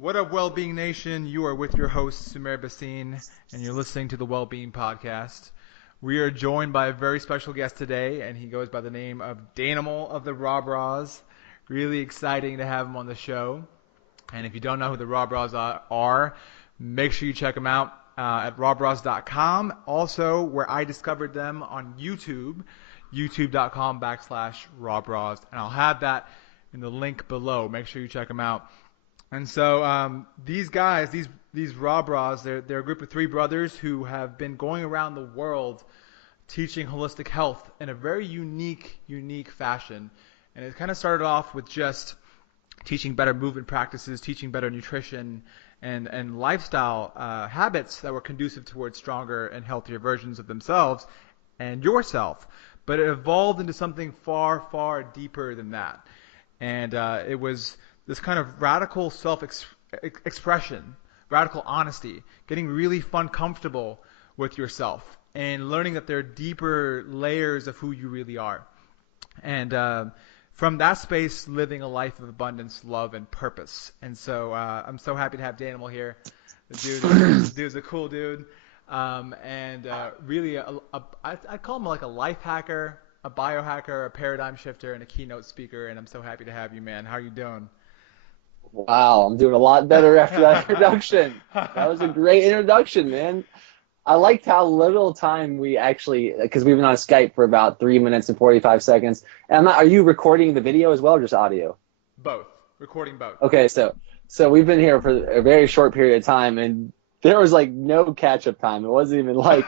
What up, Wellbeing Nation? You are with your host, Sumer Bassine, and you're listening to the Wellbeing Podcast. We are joined by a very special guest today, and he goes by the name of Danimal of the Rawbrahs. Really exciting to have him on the show. And if you don't know who the Rawbrahs are, make sure you check them out at rawbrahs.com. Also, where I discovered them on YouTube, youtube.com/Rawbrahs. And I'll have that in the link below. Make sure you check them out. And so these guys, these Rawbrahs, they're a group of three brothers who have been going around the world teaching holistic health in a very unique fashion. And it kind of started off with just teaching better movement practices, teaching better nutrition, and lifestyle habits that were conducive towards stronger and healthier versions of themselves and yourself. But it evolved into something far deeper than that. And it was this kind of radical self-expression, radical honesty, getting really comfortable with yourself and learning that there are deeper layers of who you really are. And from that space, living a life of abundance, love, and purpose. And so I'm so happy to have Danimal here. The dude's a cool dude. Really, I call him like a life hacker, a biohacker, a paradigm shifter, and a keynote speaker. And I'm so happy to have you, man. How are you doing? Wow, I'm doing a lot better after that introduction. That was a great introduction, man. I liked how little time we actually, because we've been on Skype for about 3 minutes and 45 seconds. And are you recording the video as well or just audio? Both. Recording both. Okay, so we've been here for a very short period of time, and there was like no catch-up time. It wasn't even like,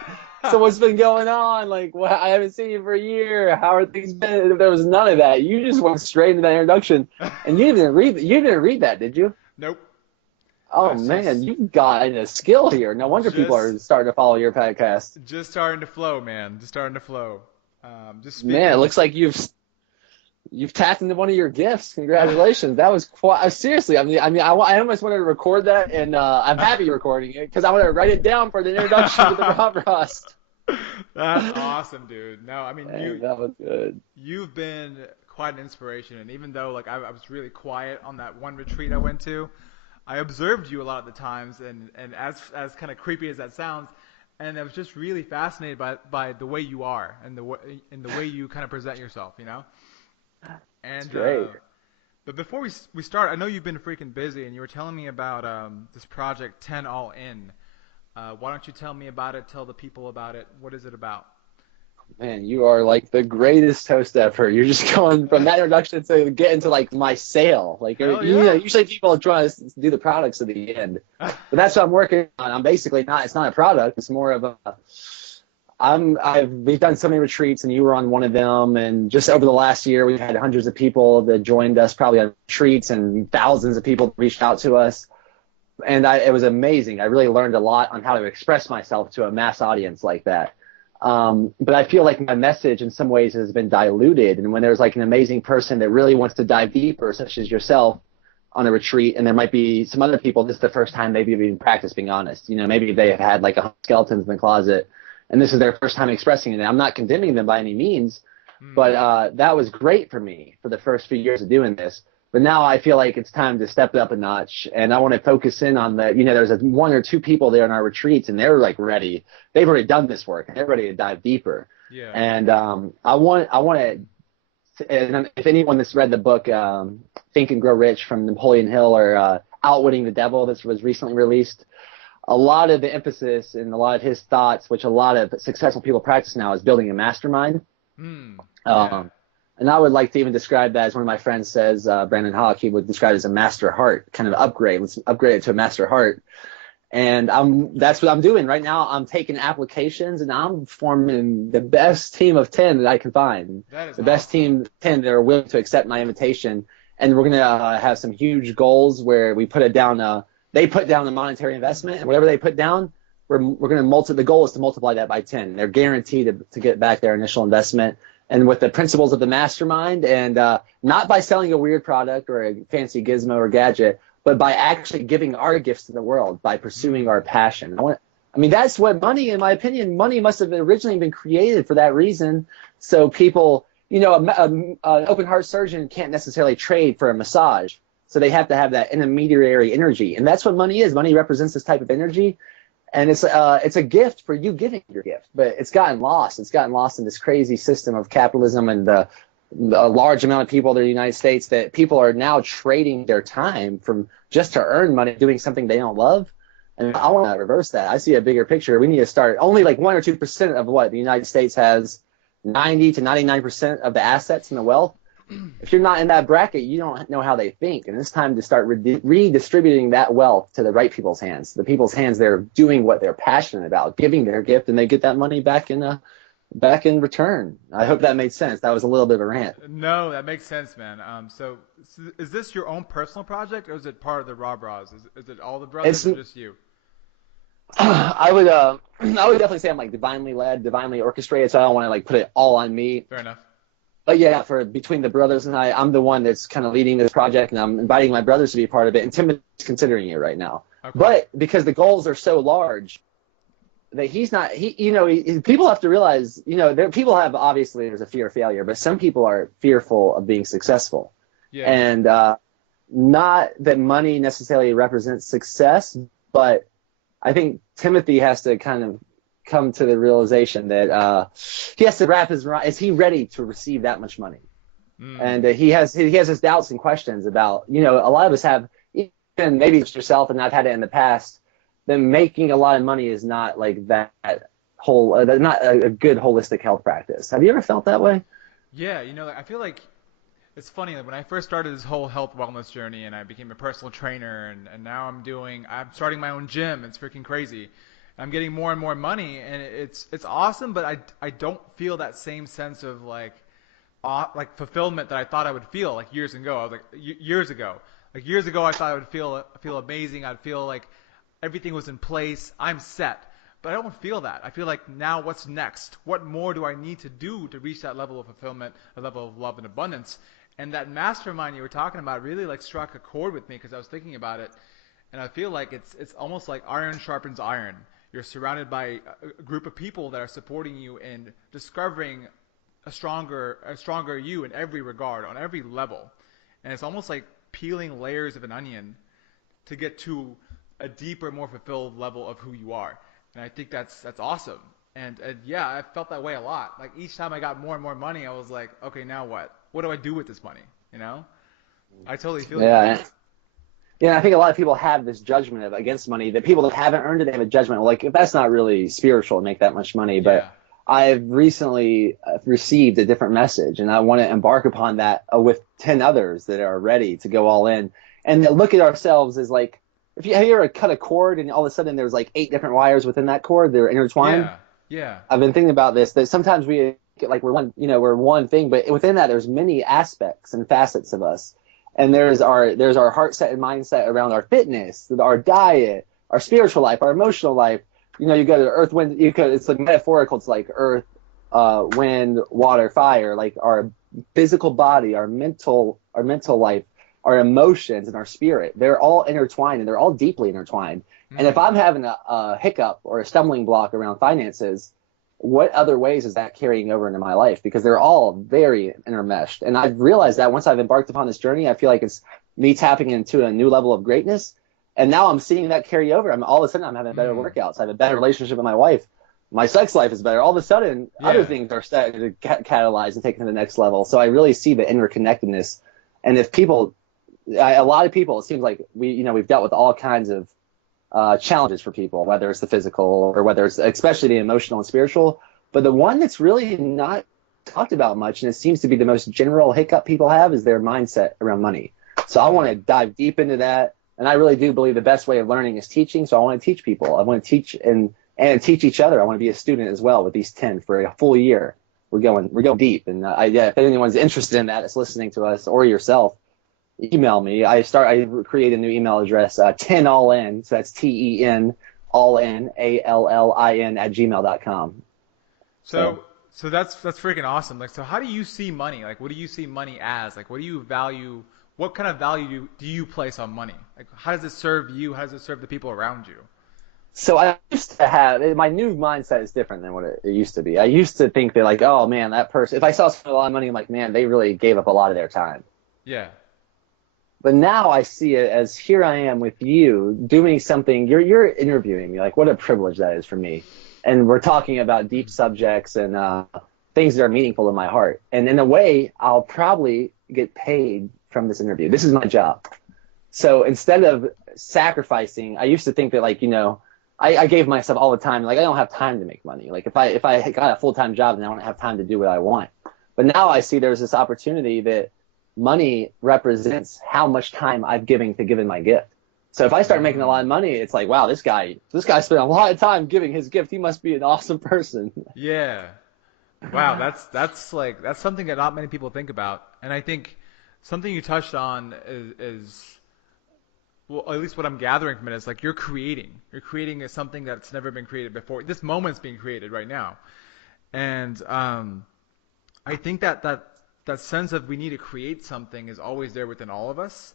so what's been going on? Like, well, I haven't seen you for a year. How are things been? There was none of that. You just went straight into that introduction, and you didn't read that, did you? Nope. Oh man, you've got a skill here. No wonder people are starting to follow your podcast. Just starting to flow, man. Just starting to flow. Man, it looks like you've tapped into one of your gifts. Congratulations. That was quite seriously. I almost wanted to record that, and I'm happy you're recording it because I want to write it down for the introduction to the Rawbrahs. That's awesome, dude. No, I mean, that was good. You've been quite an inspiration, and even though like I was really quiet on that one retreat I went to, I observed you a lot of the times, and as kind of creepy as that sounds, and I was just really fascinated by the way you are and the way you kind of present yourself, you know. And great. But before we start, I know you've been freaking busy, and you were telling me about this project 10 All In. Why don't you tell me about it? Tell the people about it. What is it about? Man, you are like the greatest host ever. You're just going from that introduction to get into like my sale. Like, you know, usually people try to do the products at the end, but that's what I'm working on. I'm basically not. It's not a product. It's more of a. We've done so many retreats, and you were on one of them. And just over the last year, we've had hundreds of people that joined us, probably on retreats, and thousands of people reached out to us. And it was amazing. I really learned a lot on how to express myself to a mass audience like that. But I feel like my message in some ways has been diluted. And when there's like an amazing person that really wants to dive deeper, such as yourself, on a retreat, and there might be some other people, this is the first time they've even practiced being honest. You know, maybe they have had like 100 skeletons in the closet, and this is their first time expressing it. I'm not condemning them by any means, but that was great for me for the first few years of doing this. But now I feel like it's time to step it up a notch, and I want to focus in on there's one or two people there in our retreats, and they're like ready. They've already done this work, and they're ready to dive deeper. Yeah. And I want to, and if anyone that's read the book Think and Grow Rich from Napoleon Hill, or Outwitting the Devil, this was recently released, a lot of the emphasis and a lot of his thoughts, which a lot of successful people practice now, is building a mastermind. Yeah. And I would like to even describe that, as one of my friends says, Brandon Hawk, he would describe it as a master heart, kind of upgrade. Let's upgrade it to a master heart. And that's what I'm doing right now. I'm taking applications, and I'm forming the best team of 10 that I can find. That is the best team 10 that are willing to accept my invitation. And we're going to have some huge goals where we put it down. They put down the monetary investment, and whatever they put down, we're going to the goal is to multiply that by 10. They're guaranteed to get back their initial investment. And with the principles of the mastermind, and not by selling a weird product or a fancy gizmo or gadget, but by actually giving our gifts to the world, by pursuing our passion. That's what money, in my opinion, money must have originally been created for that reason. So people, an open heart surgeon can't necessarily trade for a massage. So they have to have that intermediary energy. And that's what money is. Money represents this type of energy. And it's a gift for you giving your gift. But it's gotten lost. It's gotten lost in this crazy system of capitalism and the large amount of people in the United States that people are now trading their time from just to earn money doing something they don't love. And I want to reverse that. I see a bigger picture. We need to start only like 1 or 2% of what the United States has 90 to 99% of the assets and the wealth. If you're not in that bracket, you don't know how they think. And it's time to start redistributing that wealth to the right people's hands. The people's hands that are doing what they're passionate about, giving their gift, and they get that money back in return. I hope that made sense. That was a little bit of a rant. No, that makes sense, man. So is this your own personal project, or is it part of the Rawbrahs? Is it all the brothers, or just you? I would definitely say I'm like divinely led, divinely orchestrated. So I don't want to like put it all on me. Fair enough. But yeah, for between the brothers and I'm the one that's kind of leading this project, and I'm inviting my brothers to be part of it. And Tim is considering it right now. Okay. But because the goals are so large, that he's not. People have to realize, people have, obviously there's a fear of failure, but some people are fearful of being successful. Yeah. And not that money necessarily represents success, but I think Timothy has to kind of come to the realization that he has to wrap his mind. Is he ready to receive that much money? And he has his doubts and questions about, a lot of us have, even maybe it's yourself, and I've had it in the past, that making a lot of money is not like that whole, not a good holistic health practice. Have you ever felt that way? Yeah, I feel like it's funny that when I first started this whole health wellness journey and I became a personal trainer, and now I'm starting my own gym. It's freaking crazy. I'm getting more and more money, and it's awesome, but I don't feel that same sense of like fulfillment that I thought I would feel like years ago. I was like years ago I thought I would feel amazing. I'd feel like everything was in place. I'm set. But I don't feel that. I feel like, now what's next? What more do I need to do to reach that level of fulfillment, a level of love and abundance? And that mastermind you were talking about really like struck a chord with me, because I was thinking about it, and I feel like it's almost like iron sharpens iron. You're surrounded by a group of people that are supporting you in discovering a stronger you in every regard, on every level. And it's almost like peeling layers of an onion to get to a deeper, more fulfilled level of who you are. And I think that's awesome. And yeah, I felt that way a lot. Like each time I got more and more money, I was like, okay, now what? What do I do with this money? I totally feel that. Yeah, I think a lot of people have this judgment against money, that people that haven't earned it, they have a judgment. Like, if that's not really spiritual to make that much money. But yeah. I've recently received a different message, and I want to embark upon that with 10 others that are ready to go all in. And look at ourselves as like, have you ever cut a cord and all of a sudden there's like 8 different wires within that cord? They're intertwined. Yeah. I've been thinking about this, that sometimes we get like we're one thing, but within that there's many aspects and facets of us. And there's our heart set and mindset around our fitness, our diet, our spiritual life, our emotional life. You go to earth, wind, it's like metaphorical. It's like earth, wind, water, fire, like our physical body, our mental life, our emotions, and our spirit. They're all intertwined, and they're all deeply intertwined. Mm-hmm. And if I'm having a hiccup or a stumbling block around finances, what other ways is that carrying over into my life? Because they're all very intermeshed. And I've realized that once I've embarked upon this journey, I feel like it's me tapping into a new level of greatness. And now I'm seeing that carry over. All of a sudden I'm having better workouts. I have a better relationship with my wife. My sex life is better. All of a sudden, other things are starting to catalyze and take it to the next level. So I really see the interconnectedness. And if people, a lot of people, it seems like we've dealt with all kinds of challenges for people, whether it's the physical or whether it's especially the emotional and spiritual. But the one that's really not talked about much, and it seems to be the most general hiccup people have, is their mindset around money. So I want to dive deep into that. And I really do believe the best way of learning is teaching. So I want to teach people. I want to teach and teach each other. I want to be a student as well with these 10 for a full year. We're going deep. And if anyone's interested in that, that's listening to us, or yourself, email me. I create a new email address, 10allin. So that's TEN allin ALLIN @gmail.com. So that's freaking awesome. Like, so how do you see money? Like, what do you see money as? Like, what do you value? What kind of value do you place on money? Like, how does it serve you? How does it serve the people around you? So I used to have, my new mindset is different than what it used to be. I used to think that like, oh man, that person, if I saw someone with a lot of money, I'm like, man, they really gave up a lot of their time. Yeah. But now I see it as here I am with you doing something. You're interviewing me. Like, what a privilege that is for me. And we're talking about deep subjects and things that are meaningful to my heart. And in a way, I'll probably get paid from this interview. This is my job. So instead of sacrificing, I used to think that, like, I gave myself all the time, like, I don't have time to make money. Like, if I got a full-time job, then I don't have time to do what I want. But now I see there's this opportunity that money represents how much time I've given my gift. So if I start making a lot of money, it's like, wow, this guy spent a lot of time giving his gift. He must be an awesome person. Yeah. Wow, that's something that not many people think about. And I think something you touched on is well, at least what I'm gathering from it is like you're creating something that's never been created before. This moment's being created right now. And I think that sense of we need to create something is always there within all of us.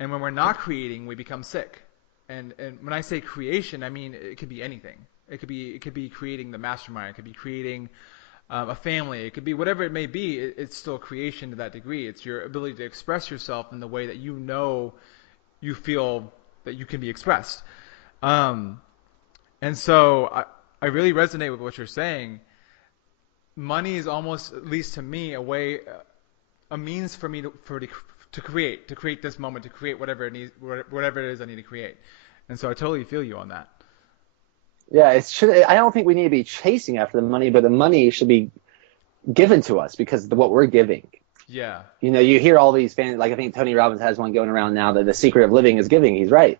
And when we're not creating, we become sick. And when I say creation, I mean it could be anything. It could be creating the mastermind. It could be creating a family. It could be whatever it may be. It's still creation to that degree. It's your ability to express yourself in the way that you feel that you can be expressed. And so I really resonate with what you're saying. Money is almost, at least to me, a means for me to create this moment, to create whatever it is I need to create. And so I totally feel you on that. Yeah, I don't think we need to be chasing after the money, but the money should be given to us because of what we're giving. Yeah. You hear all these like I think Tony Robbins has one going around now that the secret of living is giving. He's right.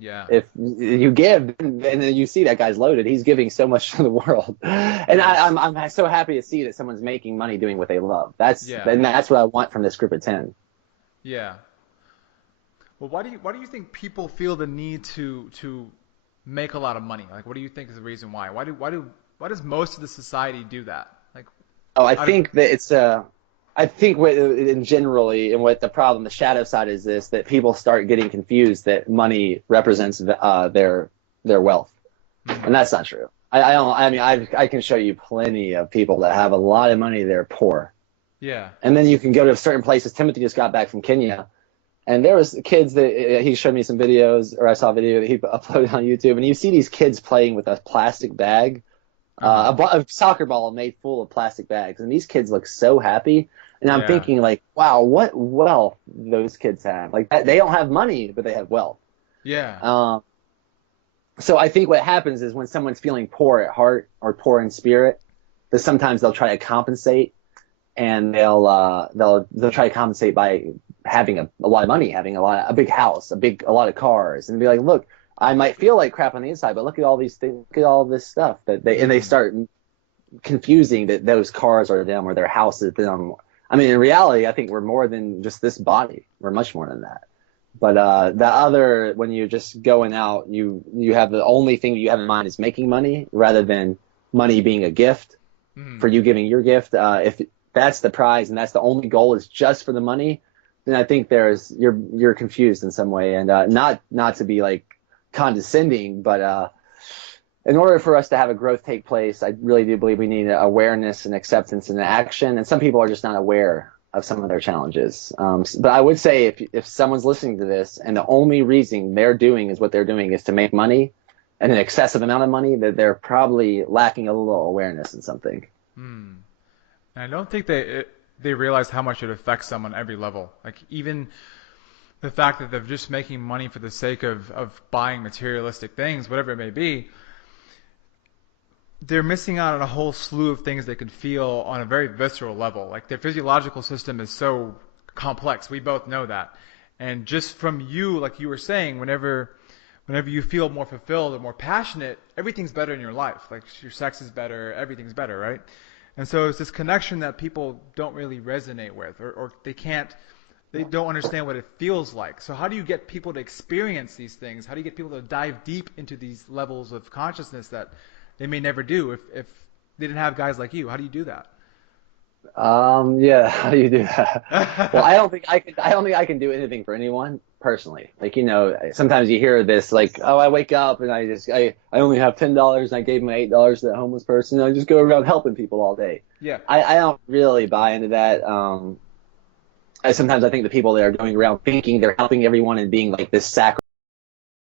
Yeah. If you give and then you see that guy's loaded, he's giving so much to the world. And I'm so happy to see that someone's making money doing what they love. That's what I want from this group of 10. Yeah. Well, why do you think people feel the need to make a lot of money? Like, what do you think is the reason why? Why does most of the society do that? Like, I think that it's I think in generally, and what the shadow side is this, that people start getting confused that money represents their wealth, and that's not true. I can show you plenty of people that have a lot of money, they're poor. Yeah. And then you can go to certain places. Timothy just got back from Kenya, and there was kids that he showed me some videos, or I saw a video that he uploaded on YouTube, and you see these kids playing with a plastic bag, a soccer ball made full of plastic bags, and these kids look so happy. And I'm thinking, like, wow, what wealth those kids have. Like, they don't have money, but they have wealth. Yeah. So I think what happens is when someone's feeling poor at heart or poor in spirit, that sometimes they'll try to compensate, and they'll try to compensate by having a lot of money, having a big house, a lot of cars, and be like, look, I might feel like crap on the inside, but look at all these things, look at all this stuff and they start confusing that those cars are them or their house is them. I mean, in reality, I think we're more than just this body. We're much more than that. But when you're just going out, you have the only thing you have in mind is making money rather than money being a gift for you giving your gift. If that's the prize and that's the only goal is just for the money, then I think you're confused in some way. And not to be like condescending, but in order for us to have a growth take place, I really do believe we need awareness and acceptance and action. And some people are just not aware of some of their challenges. But I would say if someone's listening to this and the only reason they're doing is what they're doing is to make money and an excessive amount of money, that they're probably lacking a little awareness in something. And I don't think they realize how much it affects them on every level. Like, even the fact that they're just making money for the sake of buying materialistic things, whatever it may be, they're missing out on a whole slew of things they could feel on a very visceral level. Like, their physiological system is so complex. We both know that. And just from you, like you were saying, whenever you feel more fulfilled or more passionate, everything's better in your life. Like, your sex is better, everything's better, right? And so it's this connection that people don't really resonate with, or they don't understand what it feels like. So how do you get people to experience these things? How do you get people to dive deep into these levels of consciousness that they may never do if they didn't have guys like you? How do you do that? How do you do that? Well, I don't think I can do anything for anyone personally. Like, sometimes you hear this, like, oh, I wake up and I only have $10 and I gave my $8 to that homeless person. And I just go around helping people all day. Yeah. I don't really buy into that. sometimes I think the people that are going around thinking they're helping everyone and being like this sacrifice